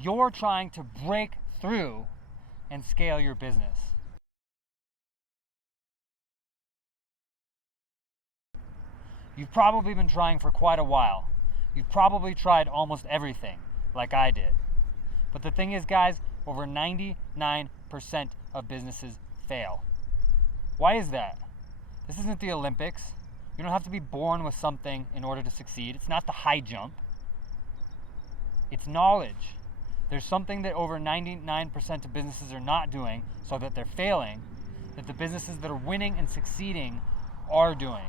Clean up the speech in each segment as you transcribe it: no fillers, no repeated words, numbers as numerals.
You're trying to break through and scale your business. You've probably been trying for quite a while. You've probably tried almost everything, like I did. But the thing is, guys, over 99% of businesses fail. Why is that? This isn't the Olympics. You don't have to be born with something in order to succeed. It's not the high jump. It's knowledge. There's something that over 99% of businesses are not doing, so that they're failing, that the businesses that are winning and succeeding are doing.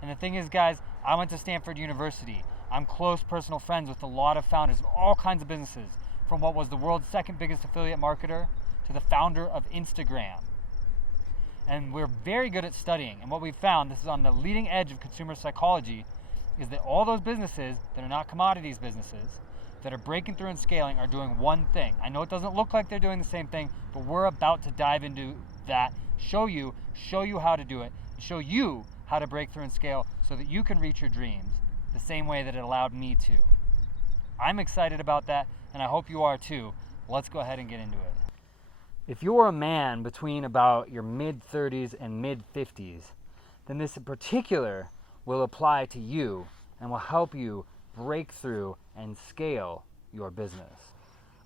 And the thing is, guys, I went to Stanford University. I'm close personal friends with a lot of founders of all kinds of businesses, from what was the world's second biggest affiliate marketer to the founder of Instagram. And we're very good at studying. And what we've found, this is on the leading edge of consumer psychology, is that all those businesses that are not commodities businesses, that are breaking through and scaling, are doing one thing. I know it doesn't look like they're doing the same thing, but we're about to dive into that, show you how to do it, show you how to break through and scale so that you can reach your dreams the same way that it allowed me to. I'm excited about that, and I hope you are too. Let's go ahead and get into it. If you're a man between about your mid-30s and mid-50s, then this in particular will apply to you and will help you break through and scale your business.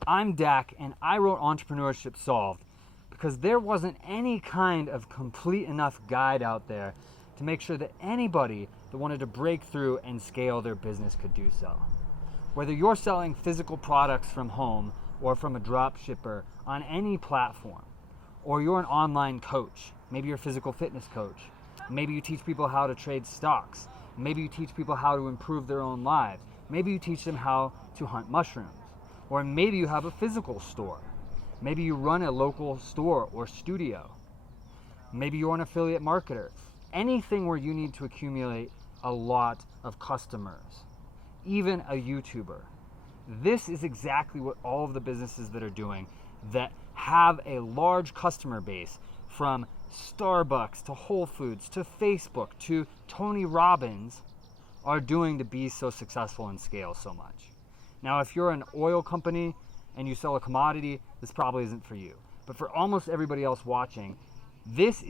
I'm Dak, and I wrote Entrepreneurship Solved because there wasn't any kind of complete enough guide out there to make sure that anybody that wanted to break through and scale their business could do so. Whether you're selling physical products from home or from a drop shipper on any platform, or you're an online coach, maybe you're a physical fitness coach, maybe you teach people how to trade stocks, maybe you teach people how to improve their own lives, maybe you teach them how to hunt mushrooms, or maybe you have a physical store, maybe you run a local store or studio, maybe you're an affiliate marketer. Anything where you need to accumulate a lot of customers, even a YouTuber. This is exactly what all of the businesses that are doing that have a large customer base, from Starbucks to Whole Foods to Facebook to Tony Robbins, are doing to be so successful and scale so much. Now, if you're an oil company and you sell a commodity, this probably isn't for you. But for almost everybody else watching, this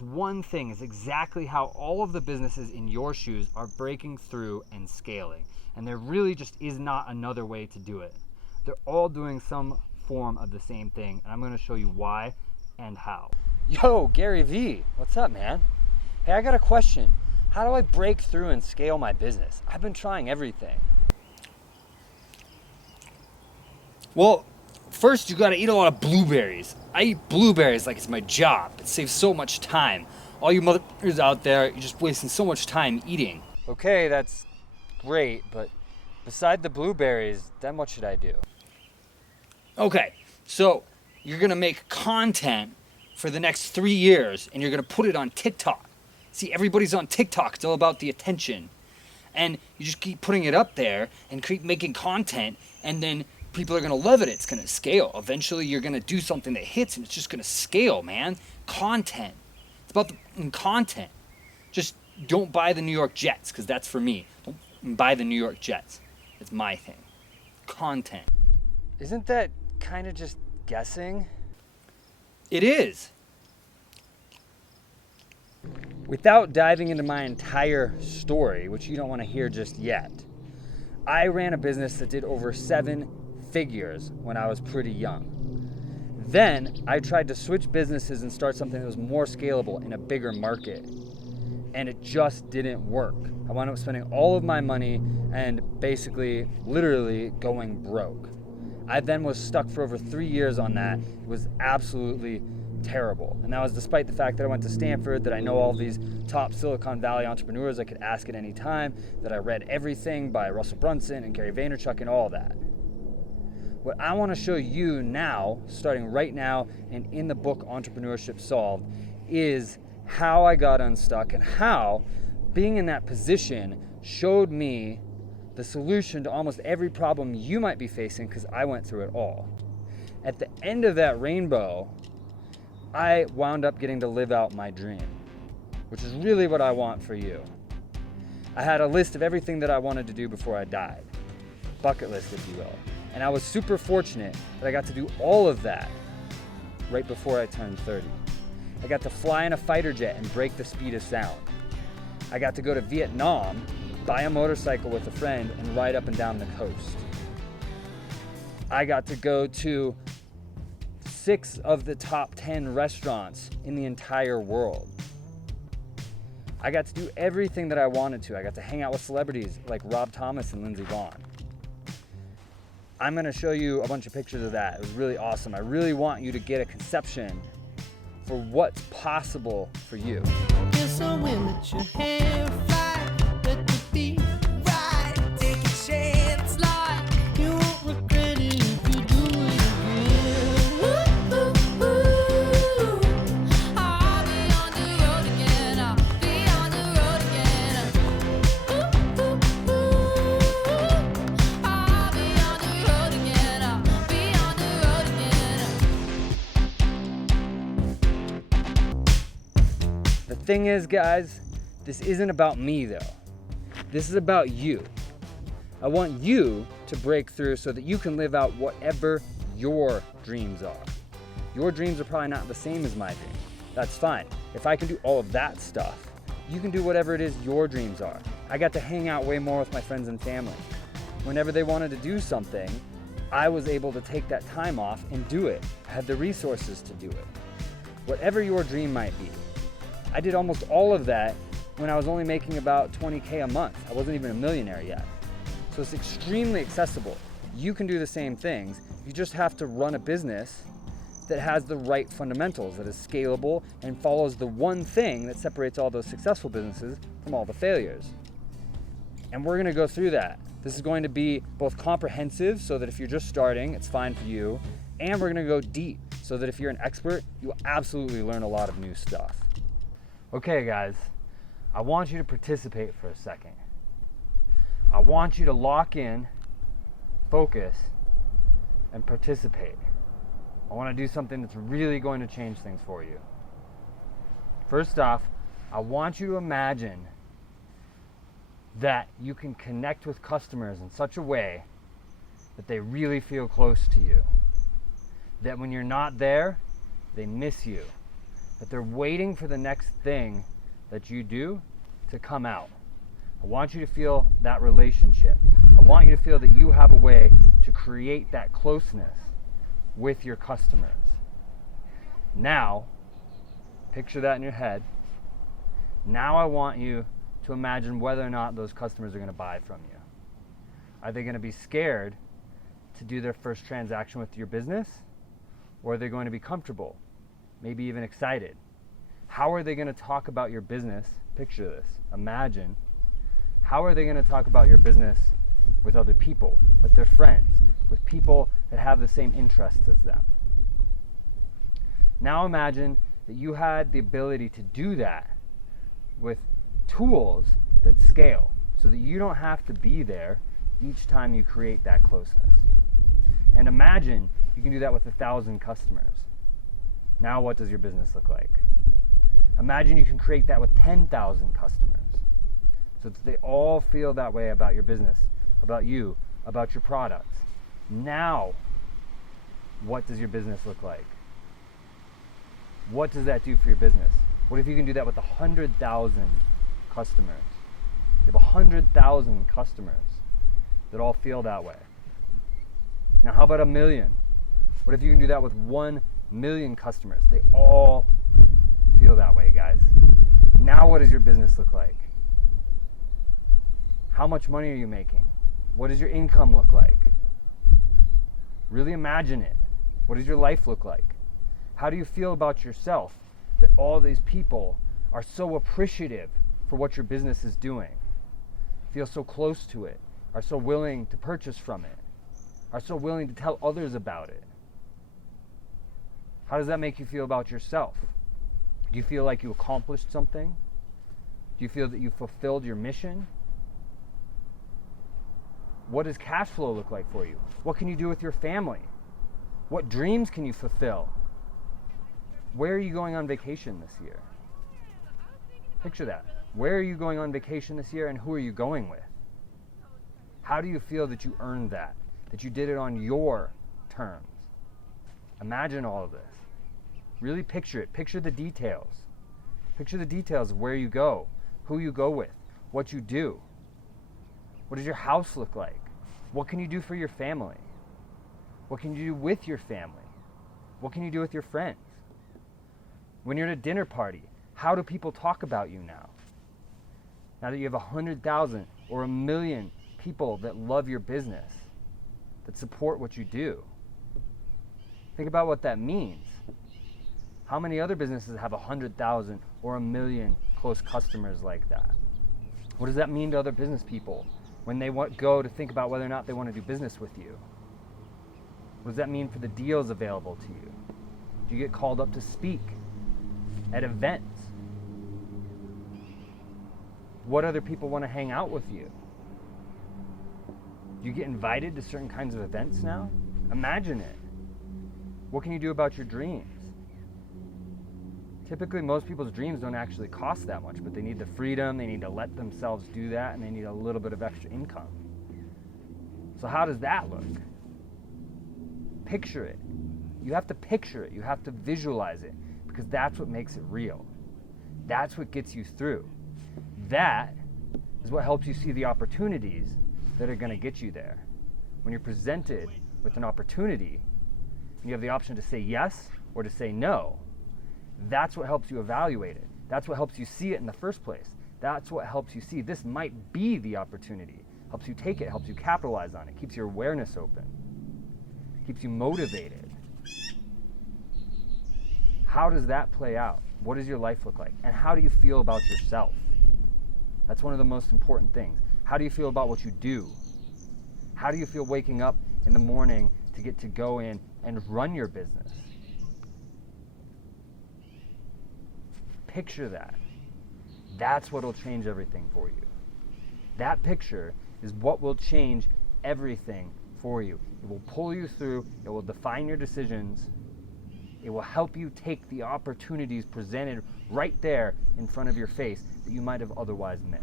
one thing is exactly how all of the businesses in your shoes are breaking through and scaling. And there really just is not another way to do it. They're all doing some form of the same thing, and I'm going to show you why and how. Yo, Gary V, what's up, man? Hey, I got a question. How do I break through and scale my business? I've been trying everything. Well, first you gotta eat a lot of blueberries. I eat blueberries like it's my job. It saves so much time. All you motherfuckers out there, you're just wasting so much time eating. Okay, that's great, but beside the blueberries, then what should I do? Okay, so you're gonna make content for the next 3 years and you're gonna put it on TikTok. See, everybody's on TikTok, it's all about the attention. And you just keep putting it up there and keep making content, and then people are going to love it. It's going to scale. Eventually, you're going to do something that hits, and it's just going to scale, man. Content. It's about the content. Just don't buy the New York Jets, because that's for me. Don't buy the New York Jets. It's my thing. Content. Isn't that kind of just guessing? It is. Without diving into my entire story, which you don't want to hear just yet, I ran a business that did over 7 figures when I was pretty young. Then I tried to switch businesses and start something that was more scalable in a bigger market, and it just didn't work. I wound up spending all of my money and basically literally going broke. I then was stuck for over 3 years on that. It was absolutely terrible. And that was despite the fact that I went to Stanford, that I know all these top Silicon Valley entrepreneurs I could ask at any time, that I read everything by Russell Brunson and Gary Vaynerchuk and all that. What I want to show you now, starting right now and in the book Entrepreneurship Solved, is how I got unstuck and how being in that position showed me the solution to almost every problem you might be facing, because I went through it all. At the end of that rainbow, I wound up getting to live out my dream, which is really what I want for you. I had a list of everything that I wanted to do before I died. Bucket list, if you will. And I was super fortunate that I got to do all of that right before I turned 30. I got to fly in a fighter jet and break the speed of sound. I got to go to Vietnam, buy a motorcycle with a friend, and ride up and down the coast. I got to go to 6 of the top 10 restaurants in the entire world. I got to do everything that I wanted to. I got to hang out with celebrities like Rob Thomas and Lindsey Vonn. I'm gonna show you a bunch of pictures of that. It was really awesome. I really want you to get a conception for what's possible for you. The thing is, guys, this isn't about me though. This is about you. I want you to break through so that you can live out whatever your dreams are. Your dreams are probably not the same as my dream. That's fine. If I can do all of that stuff, you can do whatever it is your dreams are. I got to hang out way more with my friends and family. Whenever they wanted to do something, I was able to take that time off and do it. I had the resources to do it. Whatever your dream might be. I did almost all of that when I was only making about 20K a month. I wasn't even a millionaire yet. So it's extremely accessible. You can do the same things. You just have to run a business that has the right fundamentals, that is scalable and follows the one thing that separates all those successful businesses from all the failures. And we're gonna go through that. This is going to be both comprehensive, so that if you're just starting, it's fine for you, and we're gonna go deep, so that if you're an expert, you'll absolutely learn a lot of new stuff. Okay guys, I want you to participate for a second. I want you to lock in, focus, and participate. I want to do something that's really going to change things for you. First off, I want you to imagine that you can connect with customers in such a way that they really feel close to you. That when you're not there, they miss you. That they're waiting for the next thing that you do to come out. I want you to feel that relationship. I want you to feel that you have a way to create that closeness with your customers. Now, picture that in your head. Now I want you to imagine whether or not those customers are going to buy from you. Are they going to be scared to do their first transaction with your business? Or are they going to be comfortable? Maybe even excited. How are they going to talk about your business? Picture this. Imagine. How are they going to talk about your business with other people, with their friends, with people that have the same interests as them? Now imagine that you had the ability to do that with tools that scale, so that you don't have to be there each time you create that closeness. And imagine you can do that with 1,000 customers. Now what does your business look like? Imagine you can create that with 10,000 customers, so that they all feel that way about your business, about you, about your products. Now, what does your business look like? What does that do for your business? What if you can do that with 100,000 customers? You have 100,000 customers that all feel that way. Now, how about 1 million? What if you can do that with 1 million customers? They all feel that way, guys. Now what does your business look like? How much money are you making? What does your income look like? Really imagine it. What does your life look like? How do you feel about yourself that all these people are so appreciative for what your business is doing, feel so close to it, are so willing to purchase from it, are so willing to tell others about it? How does that make you feel about yourself? Do you feel like you accomplished something? Do you feel that you fulfilled your mission? What does cash flow look like for you? What can you do with your family? What dreams can you fulfill? Where are you going on vacation this year? Picture that. Where are you going on vacation this year, and who are you going with? How do you feel that you earned that? that you did it on your terms. Imagine all of this. Really picture it. Picture the details. Picture the details of where you go, who you go with, what you do. What does your house look like? What can you do for your family? What can you do with your family? What can you do with your friends? When you're at a dinner party, how do people talk about you now? Now that you have 100,000 or 1 million people that love your business, that support what you do. Think about what that means. How many other businesses have 100,000 or 1 million close customers like that? What does that mean to other business people when they go to think about whether or not they want to do business with you? What does that mean for the deals available to you? Do you get called up to speak at events? What other people want to hang out with you? Do you get invited to certain kinds of events now? Imagine it. What can you do about your dreams? Typically, most people's dreams don't actually cost that much, but they need the freedom, they need to let themselves do that, and they need a little bit of extra income. So how does that look? Picture it. You have to picture it. You have to visualize it, because that's what makes it real. That's what gets you through. That is what helps you see the opportunities that are going to get you there. When you're presented with an opportunity, and you have the option to say yes or to say no, that's what helps you evaluate it. That's what helps you see it in the first place. That's what helps you see this might be the opportunity. Helps you take it, helps you capitalize on it, keeps your awareness open, keeps you motivated. How does that play out? What does your life look like? And how do you feel about yourself? That's one of the most important things. How do you feel about what you do? How do you feel waking up in the morning to get to go in and run your business? Picture that. That's what will change everything for you. That picture is what will change everything for you. It will pull you through. It will define your decisions. It will help you take the opportunities presented right there in front of your face that you might have otherwise missed.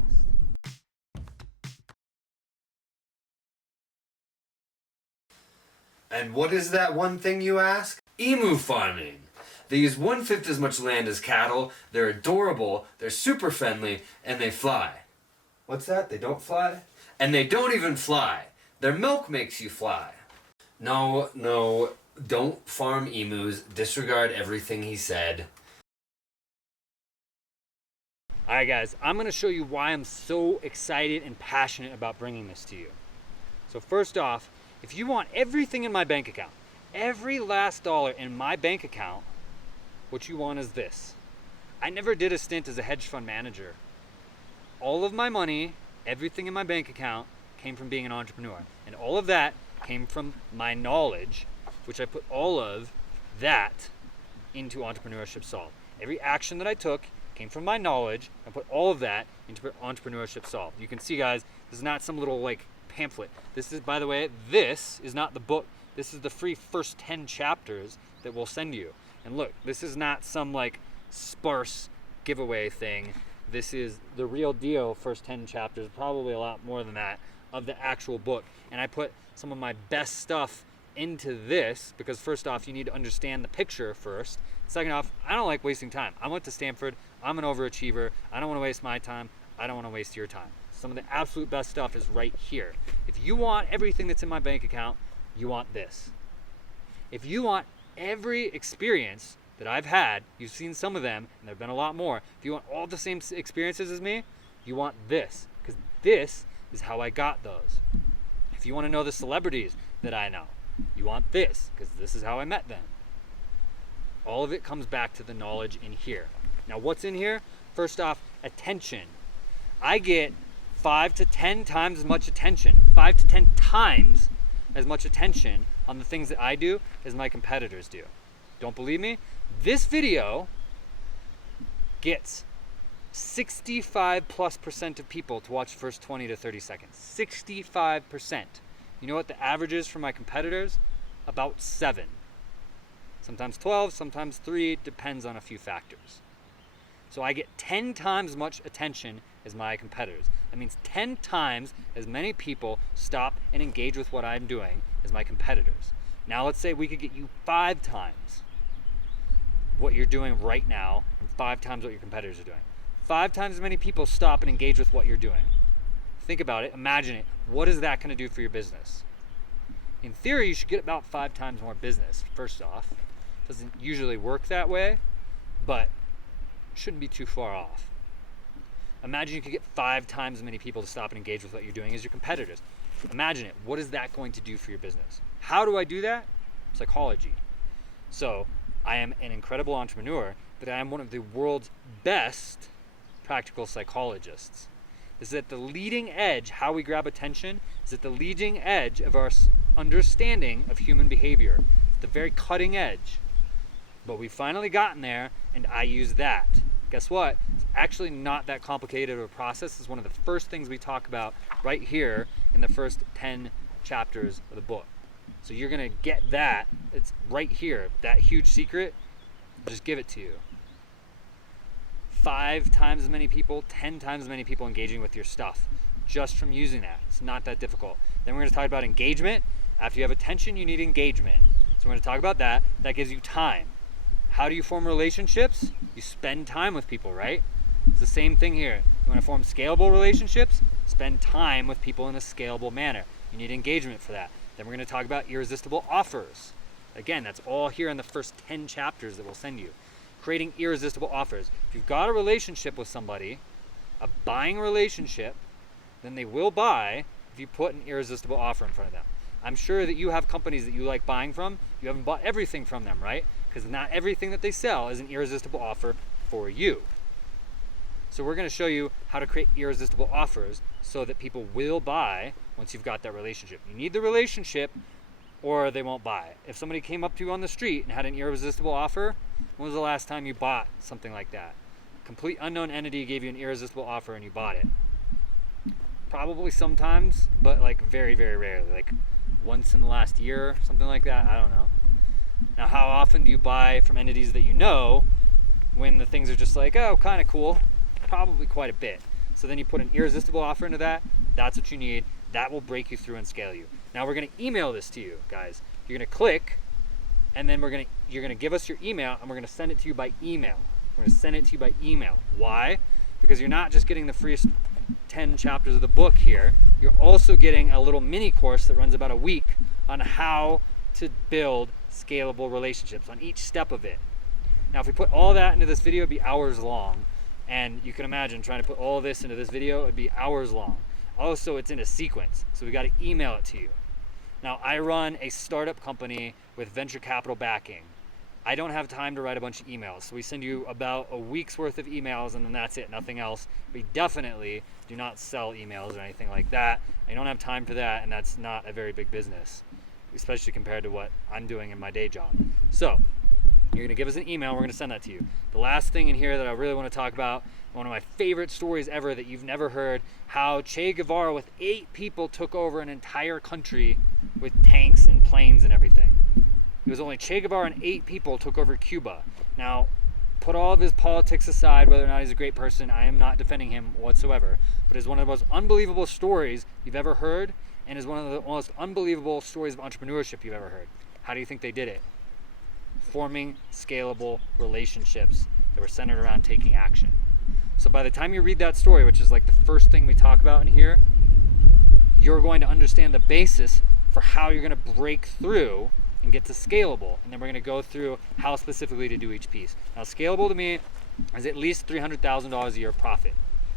And what is that one thing, you ask? Emu farming. They use 1/5 as much land as cattle, they're adorable, they're super friendly, and they fly. What's that? They don't fly? And they don't even fly. Their milk makes you fly. No, don't farm emus. Disregard everything he said. Alright guys, I'm going to show you why I'm so excited and passionate about bringing this to you. So first off, if you want everything in my bank account, every last dollar in my bank account, what you want is this. I never did a stint as a hedge fund manager. All of my money, everything in my bank account, came from being an entrepreneur. And all of that came from my knowledge, which I put all of that into Entrepreneurship Solved. Every action that I took came from my knowledge and put all of that into Entrepreneurship Solved. You can see, guys, this is not some little pamphlet. This is, by the way, this is not the book. This is the free first 10 chapters that we'll send you. And look, this is not some sparse giveaway thing. This is the real deal first 10 chapters, probably a lot more than that, of the actual book. And I put some of my best stuff into this because first off, you need to understand the picture first. Second off, I don't like wasting time. I went to Stanford. I'm an overachiever. I don't want to waste my time. I don't want to waste your time. Some of the absolute best stuff is right here. If you want everything that's in my bank account, you want this. If you want every experience that I've had, you've seen some of them, and there have been a lot more. If you want all the same experiences as me, you want this, because this is how I got those. If you want to know the celebrities that I know, you want this, because this is how I met them. All of it comes back to the knowledge in here. Now, what's in here? First off, attention. I get 5 to 10 times as much attention, 5 to 10 times as much attention on the things that I do as my competitors do. Don't believe me? This video gets 65+% of people to watch the first 20 to 30 seconds. 65%. You know what the average is for my competitors? About 7. Sometimes 12, sometimes 3, depends on a few factors. So I get 10 times as much attention as my competitors. That means 10 times as many people stop and engage with what I'm doing as my competitors. Now let's say we could get you 5 times what you're doing right now and 5 times what your competitors are doing. 5 times as many people stop and engage with what you're doing. Think about it, imagine it. What is that going to do for your business? In theory, you should get about 5 times more business, first off. Doesn't usually work that way, but shouldn't be too far off. Imagine you could get 5 times as many people to stop and engage with what you're doing as your competitors. Imagine it. What is that going to do for your business? How do I do that? Psychology. So I am an incredible entrepreneur, but I am one of the world's best practical psychologists. This is at the leading edge. How we grab attention is at the leading edge of our understanding of human behavior. It's the very cutting edge. But we've finally gotten there, and I use that. Guess what? It's actually not that complicated of a process. It's one of the first things we talk about right here in the first 10 chapters of the book. So you're going to get that. It's right here. That huge secret, just give it to you. 5 times as many people, 10 times as many people engaging with your stuff just from using that. It's not that difficult. Then we're going to talk about engagement. After you have attention, you need engagement. So we're going to talk about that. That gives you time. How do you form relationships? You spend time with people, right? It's the same thing here. You want to form scalable relationships? Spend time with people in a scalable manner. You need engagement for that. Then we're going to talk about irresistible offers. Again, that's all here in the first 10 chapters that we'll send you. Creating irresistible offers. If you've got a relationship with somebody, a buying relationship, then they will buy if you put an irresistible offer in front of them. I'm sure that you have companies that you like buying from. You haven't bought everything from them, right? Because not everything that they sell is an irresistible offer for you. So we're going to show you how to create irresistible offers so that people will buy once you've got that relationship. You need the relationship or they won't buy. If somebody came up to you on the street and had an irresistible offer, when was the last time you bought something like that? A complete unknown entity gave you an irresistible offer and you bought it. Probably sometimes, but like very, very rarely. Like once in the last year, something like that. I don't know. Now, how often do you buy from entities that you know when the things are just like, oh, kind of cool? Probably quite a bit. So then you put an irresistible offer into that. That's what you need. That will break you through and scale you. Now we're going to email this to you, guys. You're going to click, and then you're going to give us your email, and we're going to send it to you by email. We're going to send it to you by email. Why? Because you're not just getting the free 10 chapters of the book here. You're also getting a little mini course that runs about a week on how to build scalable relationships on each step of it. Now, if we put all that into this video, it'd be hours long. And you can imagine trying to put all this into this video, it'd be hours long. Also, it's in a sequence, so we got to email it to you. Now, I run a startup company with venture capital backing. I don't have time to write a bunch of emails, so we send you about a week's worth of emails, and then that's it, nothing else. We definitely do not sell emails or anything like that. I don't have time for that, and that's not a very big business, especially compared to what I'm doing in my day job. So, you're going to give us an email, we're going to send that to you. The last thing in here that I really want to talk about, one of my favorite stories ever that you've never heard, how Che Guevara with 8 people took over an entire country with tanks and planes and everything. It was only Che Guevara and 8 people took over Cuba. Now, put all of his politics aside, whether or not he's a great person, I am not defending him whatsoever, but it's one of the most unbelievable stories you've ever heard, and is one of the most unbelievable stories of entrepreneurship you've ever heard. How do you think they did it? Forming scalable relationships that were centered around taking action. So by the time you read that story, which is like the first thing we talk about in here, you're going to understand the basis for how you're going to break through and get to scalable. And then we're going to go through how specifically to do each piece. Now, scalable to me is at least $300,000 a year of profit.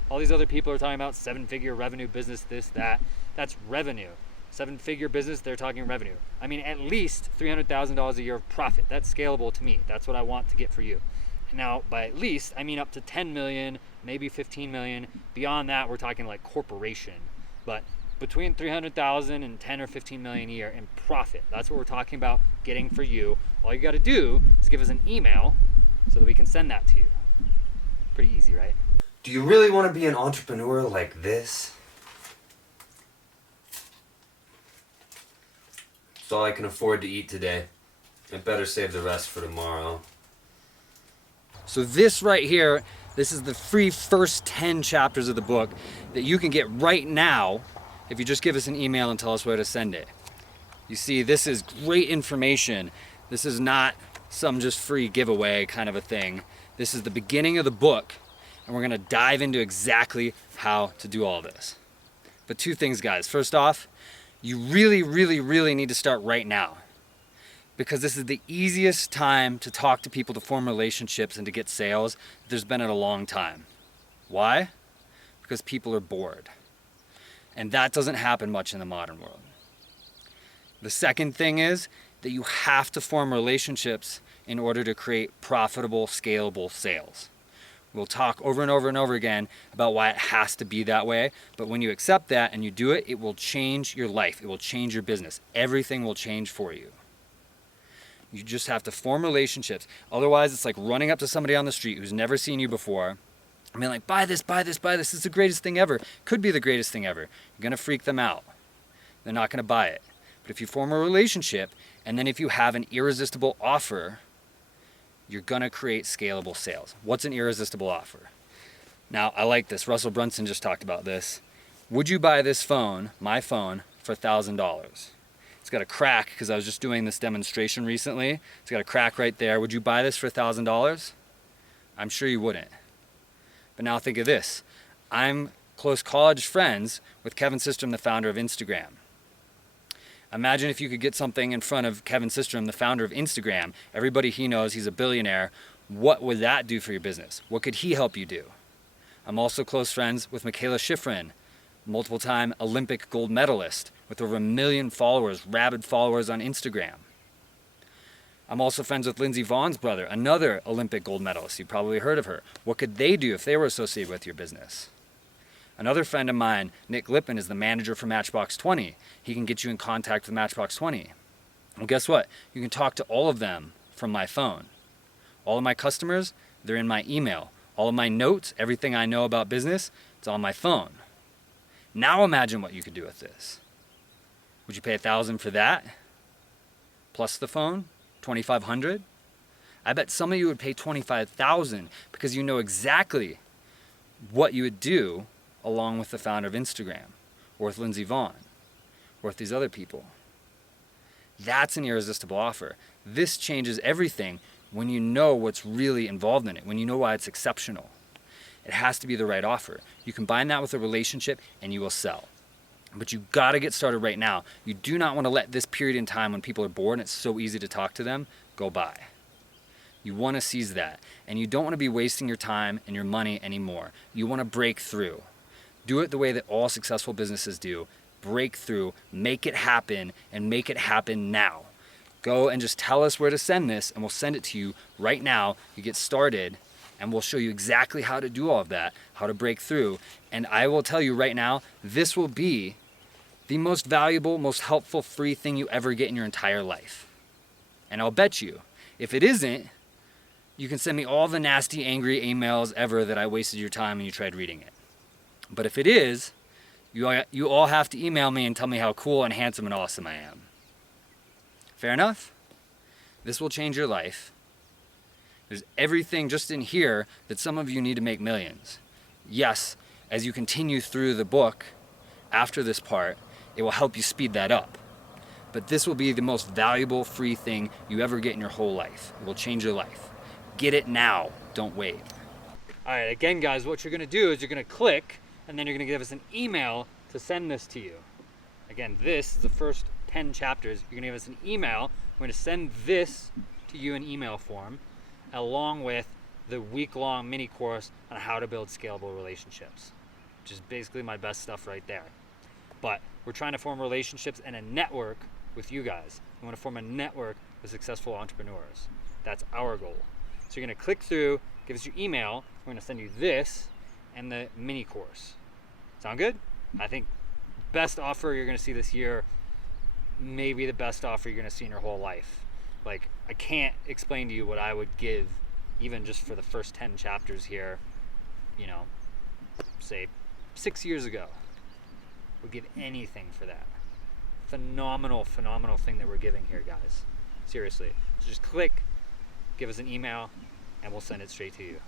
All these other people are talking about 7-figure revenue business, this, that. That's revenue. 7-figure business, they're talking revenue. I mean, at least $300,000 a year of profit. That's scalable to me. That's what I want to get for you. Now, by at least, I mean up to 10 million, maybe 15 million. Beyond that, we're talking like corporation. But between 300,000 and 10 or 15 million a year in profit. That's what we're talking about getting for you. All you got to do is give us an email so that we can send that to you. Pretty easy, right? Do you really want to be an entrepreneur like this? It's all I can afford to eat today. I better save the rest for tomorrow. So this right here, this is the free first 10 chapters of the book that you can get right now if you just give us an email and tell us where to send it. You see, this is great information. This is not some just free giveaway kind of a thing. This is the beginning of the book, and we're gonna dive into exactly how to do all this. But two things, guys. First off, you really, really, really need to start right now, because this is the easiest time to talk to people, to form relationships, and to get sales there's been in a long time. Why? Because people are bored. And that doesn't happen much in the modern world. The second thing is that you have to form relationships in order to create profitable, scalable sales. We'll talk over and over and over again about why it has to be that way, but when you accept that and you do it, it will change your life. It will change your business. Everything will change for you. You just have to form relationships. Otherwise, it's like running up to somebody on the street who's never seen you before and being like, buy this, buy this, buy this. It's the greatest thing ever. Could be the greatest thing ever. You're gonna freak them out. They're not gonna buy it. But if you form a relationship, and then if you have an irresistible offer, you're gonna create scalable sales. What's an irresistible offer? Now, I like this. Russell Brunson just talked about this. Would you buy this phone, my phone, for $1,000? It's got a crack because I was just doing this demonstration recently. It's got a crack right there. Would you buy this for $1,000? I'm sure you wouldn't. But now think of this. I'm close college friends with Kevin Systrom, the founder of Instagram. Imagine if you could get something in front of Kevin Systrom, the founder of Instagram. Everybody he knows, he's a billionaire. What would that do for your business? What could he help you do? I'm also close friends with Michaela Schifrin, multiple-time Olympic gold medalist with over 1 million followers, rabid followers on Instagram. I'm also friends with Lindsey Vohn's brother, another Olympic gold medalist. You've probably heard of her. What could they do if they were associated with your business? Another friend of mine, Nick Lippin, is the manager for Matchbox 20. He can get you in contact with Matchbox 20. Well, guess what? You can talk to all of them from my phone. All of my customers, they're in my email. All of my notes, everything I know about business, it's on my phone. Now imagine what you could do with this. Would you pay $1,000 for that? Plus the phone? $2,500? I bet some of you would pay $25,000 because you know exactly what you would do along with the founder of Instagram, or with Lindsey Vonn, or with these other people. That's an irresistible offer. This changes everything when you know what's really involved in it, when you know why it's exceptional. It has to be the right offer. You combine that with a relationship and you will sell. But you gotta get started right now. You do not wanna let this period in time when people are bored and it's so easy to talk to them go by. You wanna seize that. And you don't wanna be wasting your time and your money anymore. You wanna break through. Do it the way that all successful businesses do. Break through, make it happen, and make it happen now. Go and just tell us where to send this, and we'll send it to you right now. You get started, and we'll show you exactly how to do all of that, how to break through. And I will tell you right now, this will be the most valuable, most helpful, free thing you ever get in your entire life. And I'll bet you, if it isn't, you can send me all the nasty, angry emails ever that I wasted your time and you tried reading it. But if it is, you all have to email me and tell me how cool and handsome and awesome I am. Fair enough? This will change your life. There's everything just in here that some of you need to make millions. Yes, as you continue through the book, after this part, it will help you speed that up. But this will be the most valuable free thing you ever get in your whole life. It will change your life. Get it now, don't wait. All right, again, guys, what you're gonna do is you're gonna click, and then you're gonna give us an email to send this to you. Again, this is the first 10 chapters. You're gonna give us an email. We're gonna send this to you in email form, along with the week-long mini course on how to build scalable relationships, which is basically my best stuff right there. But we're trying to form relationships and a network with you guys. We wanna form a network with successful entrepreneurs. That's our goal. So you're gonna click through, give us your email. We're gonna send you this and the mini course. Sound good? I think best offer you're gonna see this year, maybe the best offer you're gonna see in your whole life. Like, I can't explain to you what I would give even just for the first 10 chapters here, you know, say 6 years ago. Would give anything for that. Phenomenal, phenomenal thing that we're giving here, guys. Seriously. So just click, give us an email, and we'll send it straight to you.